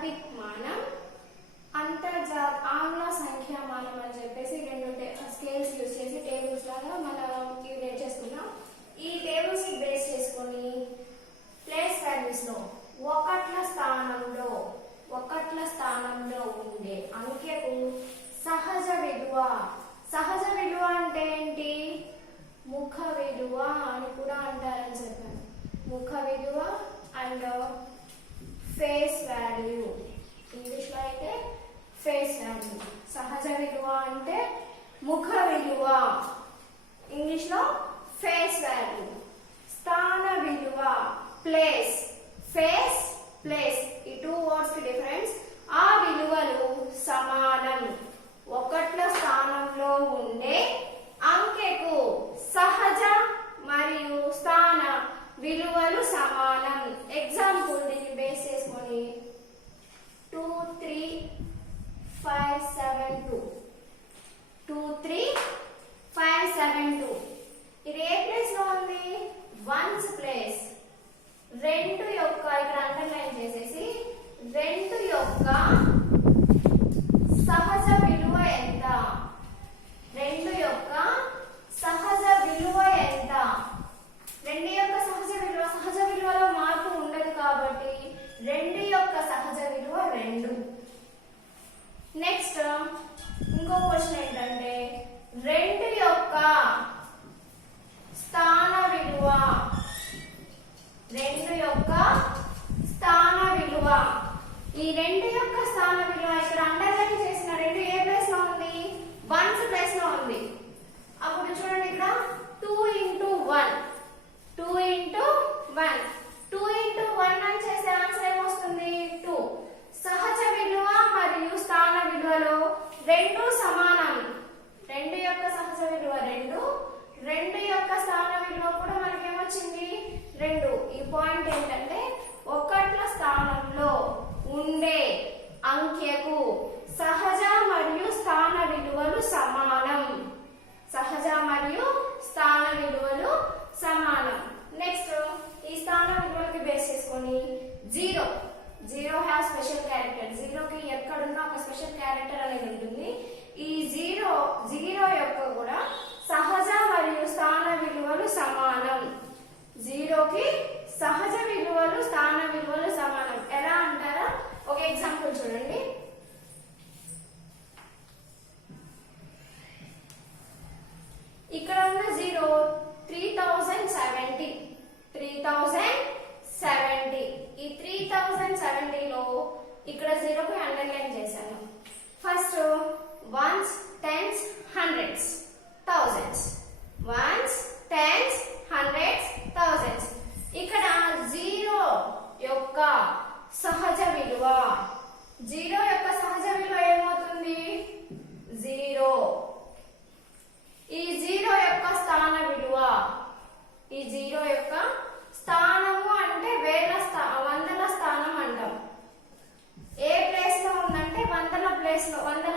జాగతిక్ మానం, ఆంగ్ల సంఖ్యామానం అని చెప్పేసి రెండు స్కేల్స్ యూజ్ చేసి టేబుల్స్ లాగా మనం ఇవి చేసుకున్నాం. ఈ టేబుల్స్ ని బేస్ చేసుకొని ప్లేస్ వాల్యూస్ లో ఒకట్ల స్థానంలో ఉండే అంకెకు సహజ విలువ అంటే ఏంటి? ముఖ విలువ అని కూడా అంటారని చెప్పాను. ముఖ విలువ అండ్ ఫేస్ వాల్యూ, ఇంగ్లీష్ లో అయితే ఫేస్ వాల్యూ. సహజ విలువ అంటే ముఖ విలువ, ఇంగ్లీష్ లో ఫేస్ వాల్యూ. స్థాన విలువ ప్లేస్, ఫేస్ ప్లేస్, ఈ టూ వర్డ్స్ కి డిఫరెన్స్. ఆ విలువలు సమానం. ఒకట్ల స్థానంలో ఉండే అంకెకు సహజ మరియు స్థాన విలువలు సమానం. ఎగ్జాంపుల్ దీన్ని బేస్ చేసుకొని 2 3 5 7 2 2 3 5 7 2. ఇది ఏ ప్లేస్ లో ఉంది? Ones place. రెండు యొక్క ఇక్కడ అండర్లైన్ చేసేసి రెండు యొక్క సహజ విలువ ఎంత? రెండు యొక్క సహజ విలువ ఎంత? రెండు యొక్క సహజ విలువలో మార్పు ఉండదు కాబట్టి రెండు యొక్క సహజ విలువ 2. నెక్స్ట్ ఇంకో క్వశ్చన్ ఏంటంటే రెండు యొక్క స్థాన విలువ, రెండు యొక్క స్థాన విలువ. ఈ రెండు యొక్క స్థాన విలువ ఇక్కడ అండర్లైన్ చేసిన రెండు ఏ ప్లేస్ లో ఉంది? వన్స్ ప్లేస్ లో ఉంది. అప్పుడు చూడండి ఇక్కడ 2 into 1 2 into 1 2 into 1 అని చేస్తే ఆన్సర్ ఏమొస్తుంది? 2. సహజ విలువ మరియు స్థాన విలువలో రెండు సమానం. రెండు యొక్క సహజ విలువ 2, రెండు యొక్క స్థాన విలువ కూడా మనకి ఏమొచ్చింది? 2. ఈ పాయింట్ ఏంటంటే ఒకట్ల స్థానంలో ఉండే అంకెకు సహజ మరియు స్థాన విలువలు సమానం. సహజ మరియు స్థాన విలువలు సమానం. నెక్స్ట్ ఈ స్థాన విలువలకి బేస్ చేసుకొని 0 హ్యావ్ స్పెషల్ క్యారెక్టర్. 0కి ఎక్కడున్నా ఒక స్పెషల్ క్యారెక్టర్ అనేది ఉంటుంది. ఈ 0 యొక్క కూడా సహజ మరియు స్థాన విలువలు సమానం. 0కి సహజ విలువలు స్థాన విలువలు సమానం. ఎలా అంటారా? ఒక ఎగ్జాంపుల్ చూడండి. ఇక్కడ ఉన్న 0 3070. ఈ 3070 లో ఇక్కడ 0కి అండర్లైన్ చేశాను. First ones, tens, hundreds, thousands. Ones, tens, hundreds, thousands. ఇక్కడ 0 యొక్క సహజ విలువ, 0 యొక్క సహజ విలువ ఏమవుతుంది? 0. ఈ 0 యొక్క స్థాన విలువ, ఈ 0 యొక్క స్థానము అంటే వందల స్థానం అంటాం. ఏ ప్లేస్ లో ఉందంటే వందల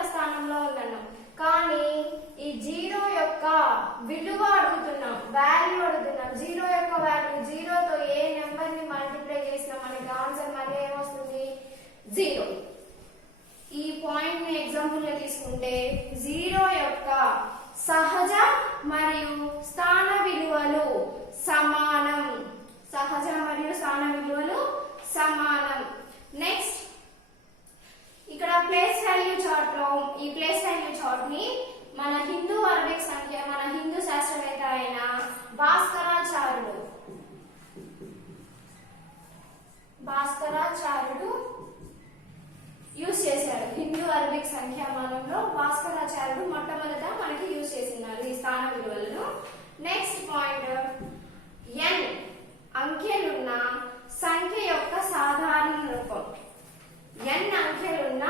స్థానంలో ఉందన్నాం. కానీ ఈ 0 యొక్క విలువ అడుగుతున్నాం, వాల్యూ అడుగుతున్నాం. 0 యొక్క వాల్యూ, 0తో ఏ నెంబర్ ని మల్టిప్లై చేసినా మనకి ఆన్సర్ మళ్ళీ ఏమొస్తుంది? 0. ఈ పాయింట్ ని ఎగ్జాంపుల్ గా తీసుకుంటే 0 యొక్క సహజ మరియు స్థాన విలువలు సమానం. సహజ మరియు స్థాన విలువలు సమానం. నెక్స్ట్ ఇక్కడ ప్లేస్ వాల్యూ చార్ట్ లో ఈ ప్లేస్ వాల్యూ చార్ట్ ని మన హిందూ అరబిక్ సంఖ్య, మన హిందూ శాస్త్రవేత్త అయిన భాస్కరాచార్యుడు యూజ్ చేశారు. హిందూ అరబిక్ సంఖ్యామానంలో భాస్కరాచార్యుడు మొట్టమొదట మనకి యూజ్ చేసినారు ఈ స్థాన విలువలను. నెక్స్ట్ పాయింట్, n అంకెలున్న సంఖ్య యొక్క సాధారణ రూపం. n అంకెలున్న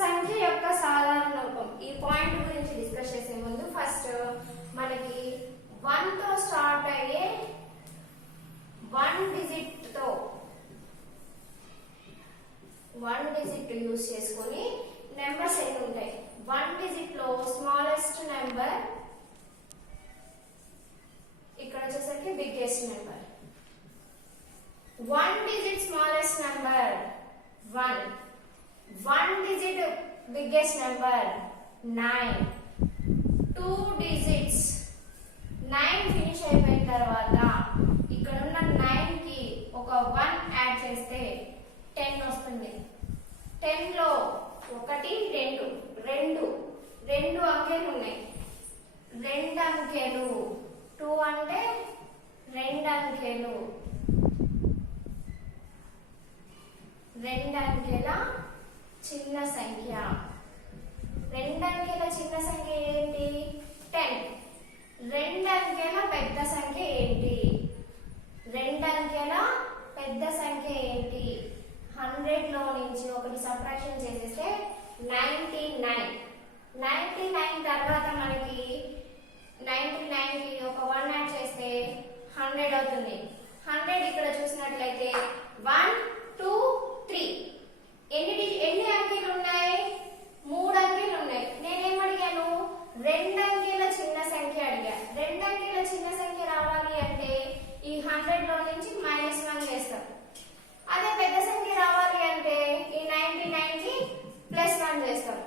సంఖ్య యొక్క సాధారణ రూపం. ఈ పాయింట్ గురించి డిస్కస్ చేసే ముందు ఫస్ట్ మనకి 1 తో స్టార్ట్ అయ్యే 1 డిజిట్ యూజ్ చేసుకొని నెంబర్స్ ఎన్ని ఉంటాయి? 1 డిజిట్ లో స్మాలెస్ట్ నెంబర్, ఇక్కడ వచ్చేసరికి biggest number. 1 digit smallest number 1, 1 digit biggest number 9. 2 digits 9 finish అయిపోయిన తర్వాత ఇక్కడ ఉన్న 9 కి ఒక 1 యాడ్ చేస్తే 10 వస్తుంది. 10 లో 1 2 రెండు అంకెలు ఉన్నాయి. 2 అంకెలు 2 అంటే 2 అంకెలు 2 అంకెల చిన్న సంఖ్య. 2 అంకెల చిన్న సంఖ్య ఏంటి? 10. 2 అంకెల పెద్ద సంఖ్య ఏంటి? 2 అంకెల పెద్ద సంఖ్య ఏంటి? 100 లో నుంచి ఒకటి సబ్ట్రాక్షన్ చేసేస్తే 99. 99 తర్వాత మనకి 99 కి ఒక 1 యాడ్ చేస్తే 100 అవుతుంది. 100 ఇక్కడ చూసినట్లయితే 1 2 3 ఎన్ని అంకెలు ఉన్నాయి? 3 అంకెలు ఉన్నాయి. నేనేం అడిగాను? 2 అంకెల చిన్న సంఖ్య అడిగా. 2 అంకెల చిన్న సంఖ్య రావాలి అంటే ఈ 100 లో నుంచి -1 చేస్తాం. అదే పెద్ద సంఖ్య రావాలి అంటే ఈ 99 కి +1 చేస్తాం.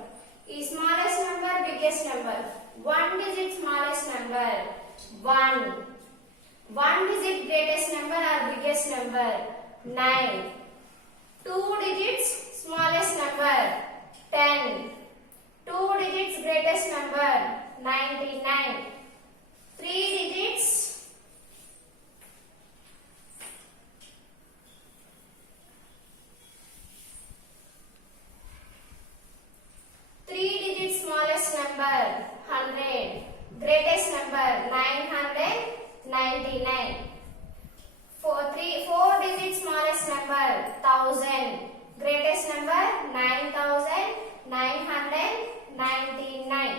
ఈ smallest number biggest number 1 digit smallest number 1 digit greatest number or biggest number 9. 2 digits smallest number 10. 2 digits greatest number 99. 3 digits 3 digits smallest number 100. Greatest number 999. 4 digits smallest number 1000. Greatest number 9999.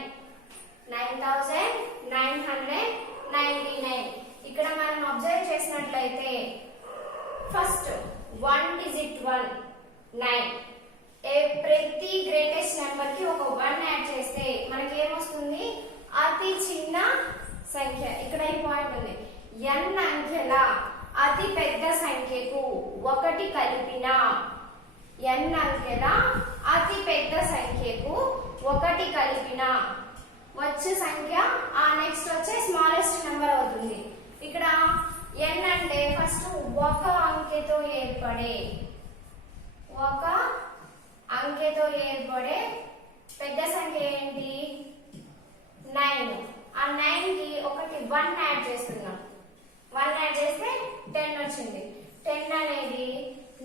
9999. ఇక్కడ మనం అబ్జర్వ్ చేసినట్లయితే first 1 digit 1 9. ప్రతి greatest number కి ఒక 1 add చేస్తే మనకి ఏమొస్తుంది? అతి చిన్న సంఖ్య. ఇక్కడ ఈ పాయింట్ ఉంది. n అంకెల అతి పెద్ద సంఖ్యకు 1 కలిపిన n అంకెల అతి పెద్ద సంఖ్యకు 1 కలిపిన వచ్చే సంఖ్య ఆ నెక్స్ట్ వచ్చే స్మాలెస్ట్ నెంబర్ అవుతుంది. ఇక్కడ n అంటే ఫస్ట్ ఒక అంకెతో ఏర్పడే పెద్ద సంఖ్య ఏంటి? 9. ఆ 9 కి ఒకటి 1 యాడ్ చేస్తున్నాం. 1 యాడ్ చేస్తే 10 వచ్చింది. 10 అనేది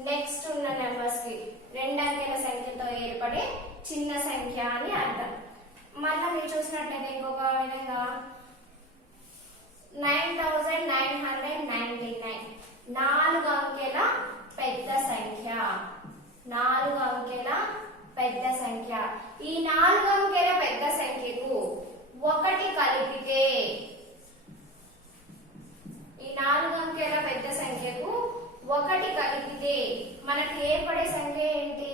నెక్స్ట్ ఉన్న నెంబర్స్ కి 2 అంకెల సంఖ్యతో ఏర్పడే చిన్న సంఖ్య అని అర్థం. మళ్ళీ మీరు చూసినట్లయితే ఇంకొక విధంగా 9999 4 అంకెల పెద్ద సంఖ్య. 4 అంకెల పెద్ద సంఖ్య. ఈ 4 అంకెల పెద్ద సంఖ్యకు 1 కలిపితే ఈ 4 అంకెల పెద్ద సంఖ్యకు 1 కలిపితే మనకి ఏర్పడే సంఖ్య ఏంటి?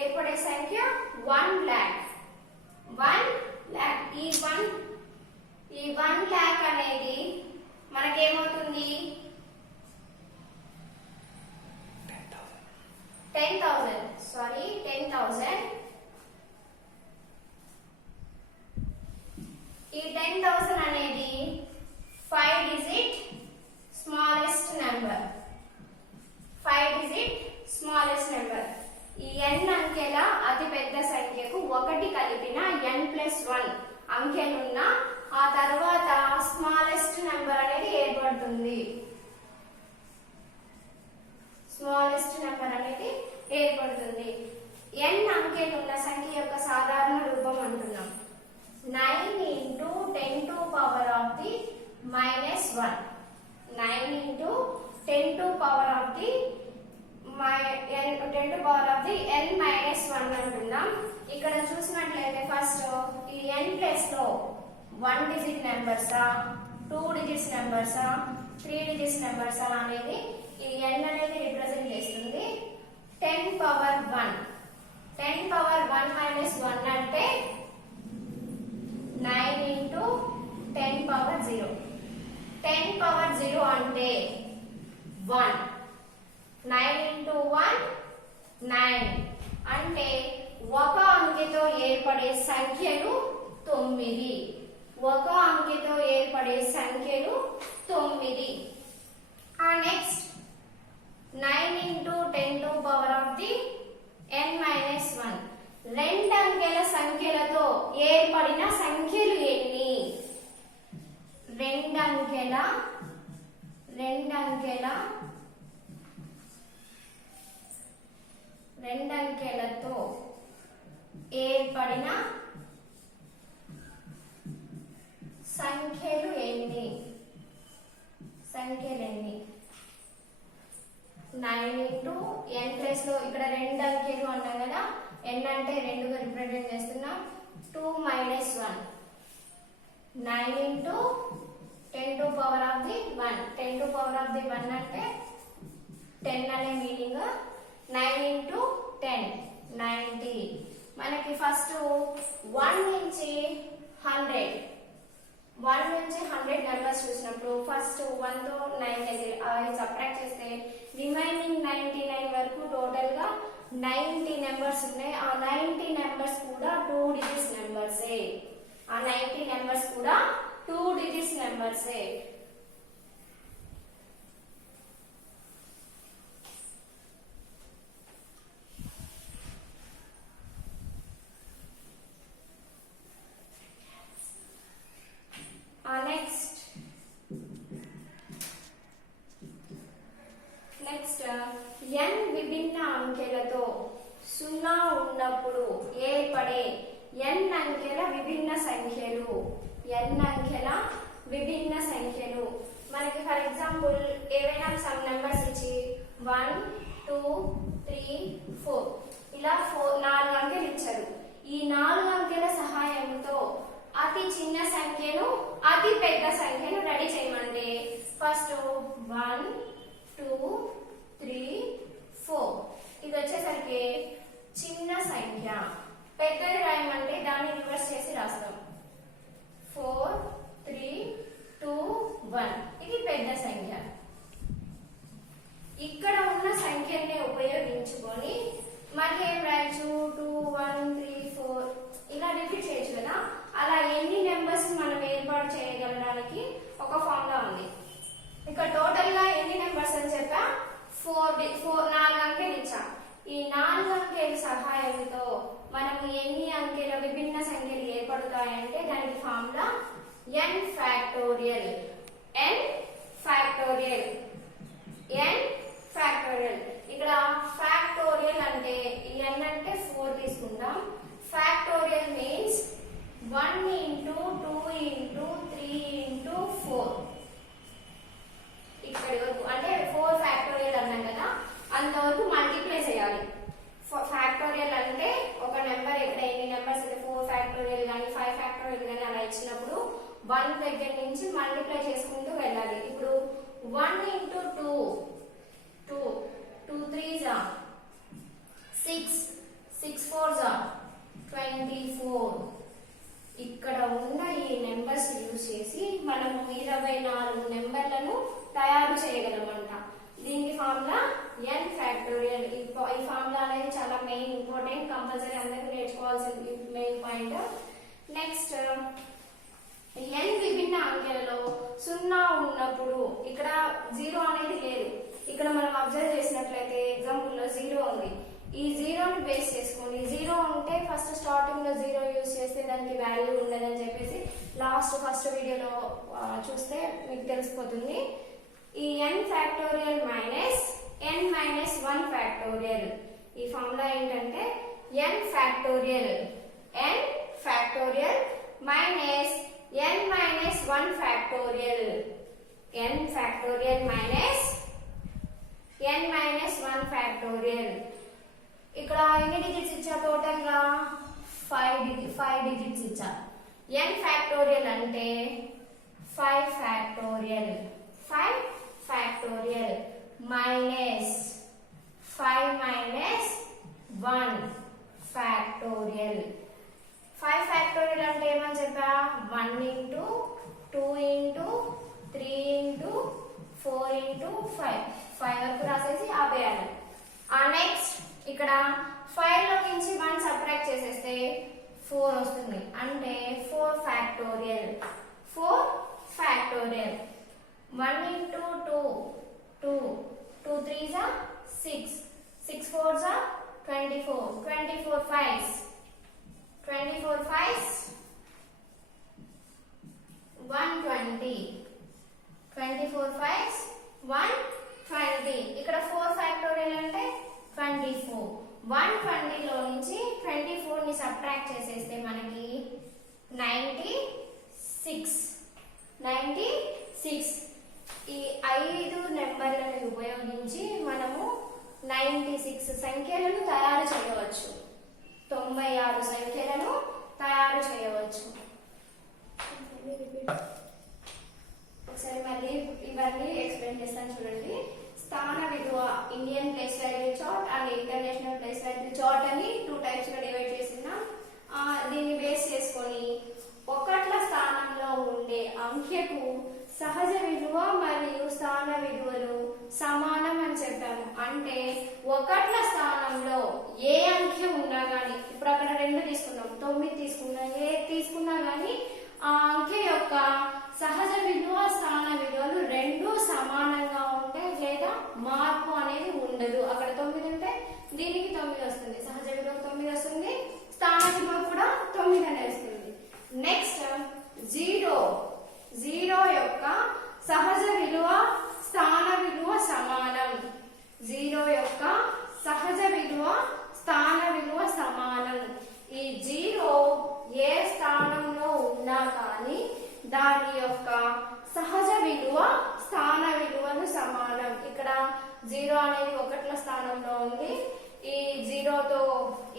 ఏర్పడే సంఖ్య 1 lakh. 1 lakh. ఈ 1 lakh అనేది మనకేమవుతుంది? 10,000. సారీ 10,000. ఈ 10,000 అనేది 5 digit smallest number. 5 digit smallest number. ఈ n అంకెల అతి పెద్ద సంఖ్యకు 1 కలిపిన n+1 అంకెలున్న ఆ తర్వాత స్మాలెస్ట్ నెంబర్ అనేది ఏర్పడుతుంది. స్మాలెస్ట్ నెంబర్ అనేది ఏర్పడుతుంది. n అంకెలున్న సంఖ్య యొక్క సాధారణ రూపం అంటున్నాం. 9 into 10 to power of the -1. 9 into 10 to power of the n-1 అంటున్నాం. ఇక్కడ చూసినట్లయితే ఫస్ట్ ఈ n ప్లేస్ లో 1 digit నెంబర్సా 2 digits నెంబర్సా 3 digits నెంబర్సా అనేది ఈ n అనేది రిప్రజెంట్ చేస్తుంది. 10 power 1 -1 అంటే 9 into 10 power 0. 10 power 0 అంటే 1. 9 into 1 9 అంటే ఒక అంకెతో ఏర్పడే సంఖ్యలు 9. ఒక అంకెతో ఏర్పడే సంఖ్యలు 9. Next 9 into 10 to power of the n minus 1. రెండు అంకెల సంఖ్యలతో ఏర్పడిన సంఖ్యలు ఎన్ని? రెండంకెలతో ఏర్పడిన సంఖ్యలు ఎన్ని? 9 into n ప్లస్ లో ఇక్కడ రెండు అంకెలు అన్నాం కదా, n అంటే 2గా రిప్రజెంట్ చేస్తున్నాం. 2 minus 1 9 into 10 to power of the 1. 10 to power of the 1 అంటే 10 అనే మీనింగ్. 9 into 10 90. మనకి ఫస్ట్ 1 నుంచి 100 నెంబర్స్ చూసినప్పుడు ఫస్ట్ 1 తో 9 దగ్గర అవి సబ్ట్రాక్ట్ చేస్తే రిమైనింగ్ 99 వరకు టోటల్ గా 90 నెంబర్స్ ఉన్నాయి. ఆ 90 నెంబర్స్ కూడా 2 డిజిట్స్ నెంబర్సే. ఆ 90 నెంబర్స్ కూడా 2 డిజిట్స్ నెంబర్సే. నెక్స్ట్ n విభిన్న అంకెలతో 0 ఉన్నప్పుడు ఏర్పడే n అంకెల విభిన్న సంఖ్యలు. మనకి ఫర్ ఎగ్జాంపుల్ ఏవైనా సమ్ నెంబర్స్ ఇచ్చి 1 2 3 4 ఇలా 4 అంకెలు ఇచ్చారు. ఈ 4 అంకెల సహాయంతో అతి చిన్న సంఖ్యను అతి పెద్ద సంఖ్యను రెడీ చేయమంటే ఫస్ట్ 1 2 3 4 ఇది వచ్చేసరికి చిన్న సంఖ్య. పెద్దది రాయమంటే దాన్ని రివర్స్ చేసి రాస్తాం. 4 3 2 1 ఇది పెద్ద సంఖ్య. ఇక్కడ ఉన్న సంఖ్యని ఉపయోగించుకొని మళ్ళీ ఏం రాయొచ్చు? 2 1 3 4 ఇలా రిపీట్ చేయొచ్చు కదా. అలా ఎన్ని నెంబర్స్ మనం ఏర్పాటు చేయగలడానికి ఒక ఫార్ములా ఉంది. ఇక్కడ టోటల్ గా ఎన్ని నెంబర్స్ అని చెప్పా? 4 అంకెలు ఇచ్చా. ఈ 4 అంకెల సహాయంతో మనము ఎన్ని అంకెల విభిన్న సంఖ్యలు ఏర్పడతాయంటే దానికి ఫార్ములా n ఫ్యాక్టోరియల్. ఇక్కడ ఫ్యాక్టోరియల్ అంటే n అంటే 4 తీసుకుంటాం. Factorial means 1 into 2 into 3 into 4. ఇక్కడి వరకు అంటే 4 ఫ్యాక్టోరియల్ అన్నాం కదా, అంతవరకు మల్టిప్లై చేయాలి. ఫ్యాక్టోరియల్ అంటే ఒక నెంబర్ ఇక్కడ ఎన్ని నెంబర్స్ అయితే 4 ఫ్యాక్టోరియల్ కానీ 5 ఫ్యాక్టోరియల్ కానీ అలా ఇచ్చినప్పుడు 1 దగ్గర నుంచి మల్టిప్లై చేసుకుంటూ వెళ్ళాలి. ఇప్పుడు 1 into 2 2 3s are 6 6 4s are 24. ఇక్కడ ఉన్న ఈ నెంబర్స్ యూజ్ చేసి మనము 24 నెంబర్లను తయారు చేయగలమంట. దీనికి ఫార్ములా n ఫ్యాక్టోరియల్. ఈ ఫార్ములా అనేది చాలా మెయిన్ ఇంపార్టెంట్, కంపల్సరీ అందరూ నేర్చుకోవాల్సిన మెయిన్ పాయింట్. నెక్స్ట్ n విభిన్న అంకెలలో 0 ఉన్నప్పుడు ఇక్కడ 0 అనేది లేదు. ఇక్కడ మనం అబ్జర్వ్ చేసినట్లయితే ఎగ్జాంపుల్ లో 0 ఉంది. ఈ 0ని బేస్ చేసుకొని 0 ఉంటే ఫస్ట్ స్టార్టింగ్ లో 0 యూజ్ చేస్తే దానికి వాల్యూ ఉండదని చెప్పేసి ఫస్ట్ వీడియోలో చూస్తే మీకు తెలిసిపోతుంది. ఈ n factorial minus n minus 1 factorial. ఈ ఫార్ములా ఏంటంటే n factorial minus n minus 1 factorial. n factorial minus n minus 1 factorial. ఇక్కడ ఎన్ని డిజిట్స్ ఇచ్చా? టోటల్ గా 5 డిజిట్స్ ఇచ్చా. n ఫ్యాక్టోరియల్ అంటే 5 factorial minus 5 minus 1 factorial. 5 factorial అంటే ఏమని చెప్పా? 1 into 2 into 3 into 4 into 5 5 వరకు రాసేసి ఆపేయాలి. నెక్స్ట్ ఇక్కడ 5 లో నుంచి 1 సబ్ట్రాక్ట్ చేసేస్తే 4 వస్తుంది. అంటే 4 factorial. 4 factorial. 1 into 2 2 2 3s are 6 6 4s are 24 24 5s 120 24 5s 120. ఇక్కడ 4 ఫ్యాక్టోరియల్ అంటే 24. 120 లో నుంచి 24 ని సబ్ట్రాక్ట్ చేసేస్తే మనకి 96. ఈ 5 నెంబర్లను ఉపయోగించి మనము 96 సంఖ్యలను తయారు చేయవచ్చు. 96 సంఖ్యలను తయారు చేయవచ్చు. ఒకసారి మళ్ళీ ఇవన్నీ ఎక్స్ప్లెయిన్ చేస్తాను చూడండి. స్థాన విలువ Indian place value chart and international place value chart అని 2 టైప్స్ గా డివైడ్ చేసినాం. దీన్ని బేస్ చేసుకొని ఒకట్ల స్థానంలో ఉండే అంకెకు సహజ విలువ మరియు స్థాన విలువలు సమానం అని చెప్పాము. అంటే ఒకట్ల స్థానంలో ఏ అంకె ఉన్నా గానీ, ఇప్పుడు అక్కడ 2 తీసుకున్నాం, 9 తీసుకున్నా, ఏ తీసుకున్నా గానీ ఆ అంకె యొక్క సహజ విలువ స్థాన విలువలు రెండు సమానంగా ఉంటాయి, లేదా మార్పు అనేది ఉండదు. అక్కడ 9 ఉంటే దీనికి 9 వస్తుంది, సహజ విలువ 9 వస్తుంది, స్థాన విలువ కూడా 9 అనేది వస్తుంది. నెక్స్ట్ 0 యొక్క సహజ విలువ స్థాన విలువ సమానం. 0 యొక్క సహజ విలువ స్థాన విలువ సమానం. ఈ 0 ఏ స్థానంలో ఉన్నా కానీ దాని యొక్క సహజ విలువ స్థాన విలువలు సమానం. ఇక్కడ 0 అనేది ఒకట్ల స్థానంలో ఉంది. ఈ 0తో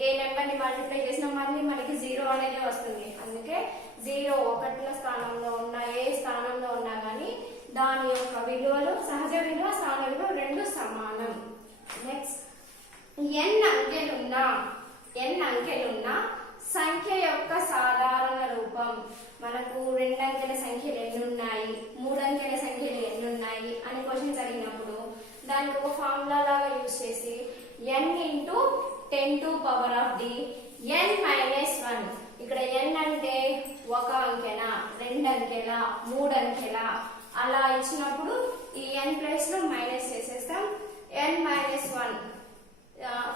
ఏ నెంబర్ ని మల్టిప్లై చేసినా మళ్ళీ మనకి 0 అనేది వస్తుంది. అందుకే 0 ఒకట్ల స్థానంలో ఉన్న ఏ స్థానంలో ఉన్నా కానీ దాని యొక్క విలువలు సహజ విలువ స్థాన విలువ రెండు సమానం. నెక్స్ట్ n అంకెలున్న సంఖ్య యొక్క సాధారణ రూపం. మనకు 2 అంకెల సంఖ్యలు ఎన్ని ఉన్నాయి, 3 అంకెల సంఖ్యలు ఎన్ని ఉన్నాయి అని క్వశ్చన్స్ అడిగినప్పుడు దానికి ఒక ఫార్ములా లాగా యూజ్ చేసి n into 10 to power of d n minus 1. ఇక్కడ n అంటే 1 అంకెన, 2 అంకెల, 3 అంకెల అలా ఇచ్చినప్పుడు ఈ n ప్లేస్ లో మైనస్ చేసేస్తాం. n minus 1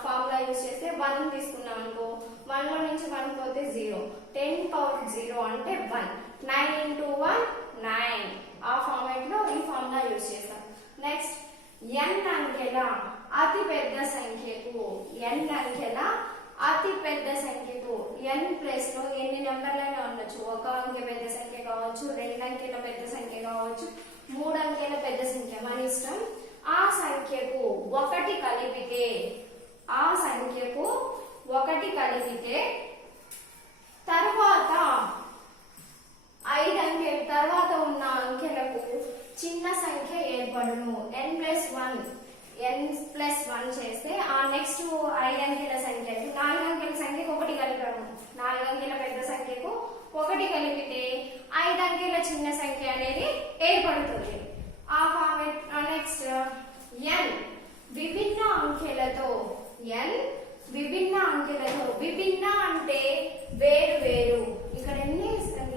ఫార్ములా యూజ్ చేస్తే 1 తీసుకున్నాం అనుకో, 1 లో నుంచి 1 పోతే 0, 10 power 0 అంటే 1, 9 into 1 9. ఆ ఫార్మాట్ లో ఈ ఫార్ములా యూజ్ చేస్తాం. నెక్స్ట్ n అంకెల అతి పెద్ద సంఖ్యకు, n అంకెల అతి పెద్ద సంఖ్యకు n ప్లేస్ లో ఎన్ని నెంబర్లైనా ఉండొచ్చు. 1 అంకె పెద్ద సంఖ్య కావచ్చు, 2 అంకెల పెద్ద సంఖ్య కావచ్చు, 3 అంకెల పెద్ద సంఖ్య, మన ఇష్టం. ఆ సంఖ్యకు 1 కలిపితే, ఆ సంఖ్యకు 1 కలిపితే తర్వాత 5 అంకెల తర్వాత ఉన్న అంకెలకు చిన్న సంఖ్య ఏర్పడును. n+1 చేస్తే ఆ నెక్స్ట్ 5 అంకెల సంఖ్యకు 4 అంకెల సంఖ్యకు 1 కలిపాము. 4 అంకెల పెద్ద సంఖ్యకు 1 కలిపితే 5 అంకెల చిన్న సంఖ్య అనేది ఏర్పడుతుంది. ఆ ఫార్మాట్. నెక్స్ట్ n విభిన్న అంకెలతో, విభిన్న అంటే వేరు వేరు. ఇక్కడ ఎన్ని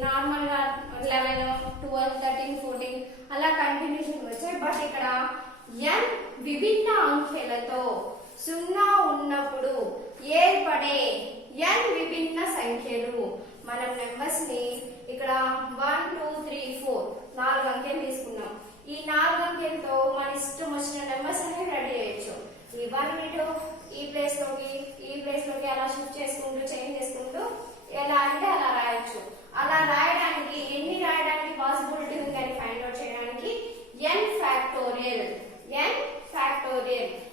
నార్మల్ గా 11 12 13 14 అలా కంటిన్యూషన్ వచ్చాయి. బట్ ఇక్కడ n విభిన్న అంకెలతో 0 ఉన్నప్పుడు ఏర్పడే n విభిన్న సంఖ్యలు. మనం నెంబర్స్ ని ఇక్కడ 1 2 3 4 4 అంకెలు తీసుకున్నాం. ఈ 4 అంకెలతో మన ఇష్టం వచ్చిన నెంబర్స్ అనేవి రెడీ చేయొచ్చు. ఈ 1 ఈ ప్లేస్ లోకి అలా షిఫ్ట్ చేసుకుంటూ చేంజ్ చేసుకుంటూ ఎలా అంటే అలా రాయొచ్చు. అలా రాయడానికి ఎన్ని రాయడానికి పాసిబిలిటీ ఉంది అని ఫైండ్ అవుట్ చేయడానికి n ఫ్యాక్టోరియల్.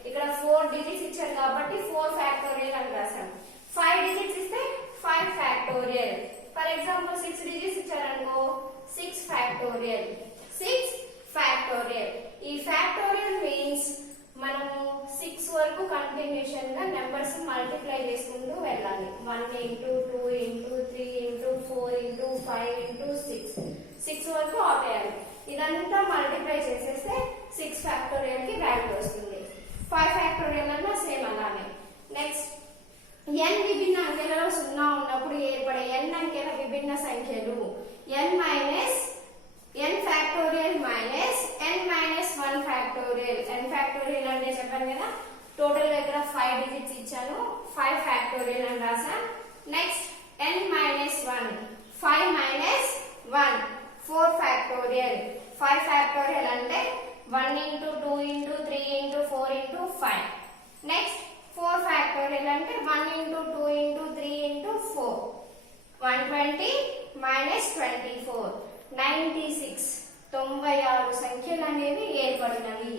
ఇక్కడ 4 డిజిట్స్ ఇచ్చారు కాబట్టి 4 ఫ్యాక్టోరియల్ అని రాసాం. 5 డిజిట్స్ ఇస్తే 5 ఫ్యాక్టోరియల్. ఫర్ ఎగ్జాంపుల్ 6 డిజిట్స్ ఇచ్చారనుకో 6 ఫ్యాక్టోరియల్. ఈ ఫ్యాక్టోరియల్ మీన్స్ మనము 6 వరకు కంటిన్యూషన్ గా నెంబర్స్ మల్టిప్లై చేసుకుంటూ వెళ్ళాలి. 1 into 2 into 3 into 4 into 5 into 6 వరకు ఆపేయాలి. ఇదంతా మల్టిప్లై చేసేస్తే 6 ఫ్యాక్టోరియల్ కి వాల్యూ వస్తుంది. 5 ఫ్యాక్టోరియల్ అన్నా సేమ్ అలానే. నెక్స్ట్ n విభిన్న అంకెలలో 0 ఉన్నప్పుడు ఏర్పడే n అంకెల విభిన్న సంఖ్యలు n minus n factorial minus n minus 1 factorial. n factorial అంటే చెప్పాను కదా, టోటల్ దగ్గర 5 డిజిట్స్ ఇచ్చాను, 5 ఫ్యాక్టోరియల్ అని రాసాను. Next n minus 1 5 minus 1 4 factorial. 5 factorial అంటే 1 into 2 into 3 into 4 into 5. Next 4 factorial అంటే 1 into 2 into 3 into 4. 120 మైనస్ 24 96. 96 సంఖ్యలు అనేవి ఏర్పడినవి.